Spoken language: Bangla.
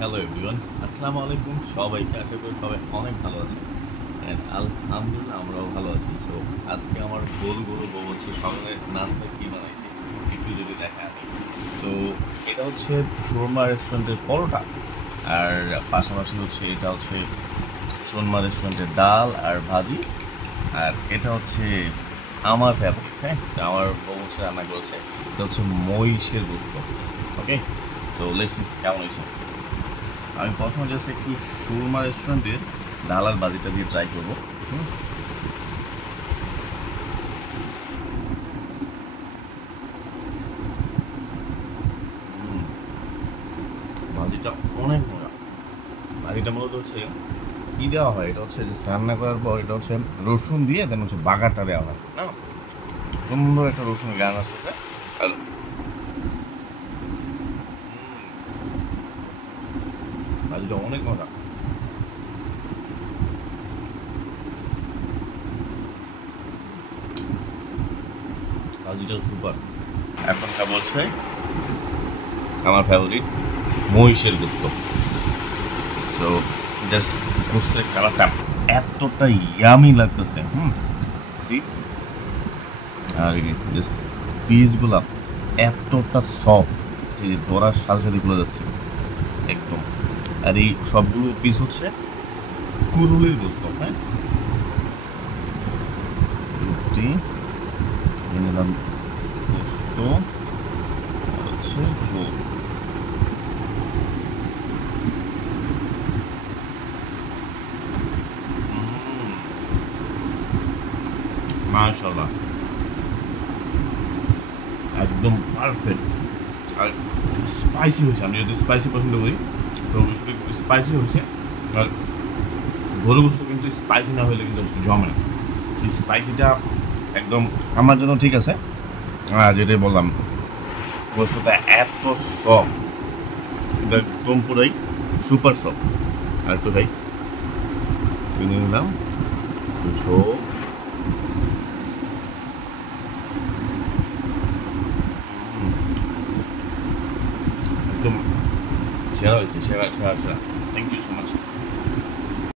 হ্যালো এভরিওয়ান, আসসালামু আলাইকুম। সবাইকে আশা করি সবাই অনেক ভালো আছে অ্যান্ড আলহামদুলিল্লাহ আমরাও ভালো আছি। সো আজকে আমার বউ হচ্ছে সকালের নাস্তা কী বানাইছি একটু যদি দেখা আমি। তো এটা হচ্ছে শর্মা রেস্টুরেন্টের পরোটা, আর পাশাপাশি হচ্ছে এটা হচ্ছে শর্মা রেস্টুরেন্টের ডাল আর ভাজি, আর এটা হচ্ছে আমার ফেভারিট। হ্যাঁ, তো আমার বউ হচ্ছে রান্না করেছে, এটা হচ্ছে মহিষের গোস্ত। ওকে, তো লেটস সি কেমন হয়েছে। আমি প্রথমে জাস্ট একটু সুরমা রেস্টুরেন্টের ডাল আর ভাজিটা দিয়ে ট্রাই করবো। হুম, হুম, ভাজিটা অনেক মজা। ভাজিটা মূলত হচ্ছে কী দেওয়া হয়, এটা হচ্ছে যে রান্না করার পর এটা হচ্ছে রসুন দিয়ে দেন হচ্ছে বাগারটা দেওয়া হয় না, সুন্দর একটা রসুনের গান আসতেছে। আর ভাজিটা অনেক মজা, ভাজিটা সুপার। এখন খাবো হচ্ছে আমার ফেভারিট মহিষের গোস্ত। সো জাস্ট গোস্তের কালারটা এতটা ইয়ামি লাগতেছে। সি, আর জাস্ট পিসগুলা এতটা সফট, সেই যে ধরার সাথে সাথে খুলে যাচ্ছে একদম। আর এই সবগুলো পিস হচ্ছে কুরুলির গোস্ত। হ্যাঁ, রুটি নিলাম, গোস্ত আর হচ্ছে ঝোল। মাশাআল্লাহ, একদম পারফেক্ট। আর স্পাইসি হয়েছে, আমি যদি স্পাইসি পছন্দ করি তো স্পাইসি হয়েছে। আর গরু গোস্ত কিন্তু স্পাইসি না হলে কিন্তু জমে না, সেই স্পাইসিটা একদম আমার জন্য ঠিক আছে। আর যেটাই বললাম, গোস্তটা এত সফট, একদম পুরাই সুপার সফট। আর একটু ভাই কিনে নিলাম ঝোল। একদম সেরা হয়েছে, সেরা সেরা সেরা।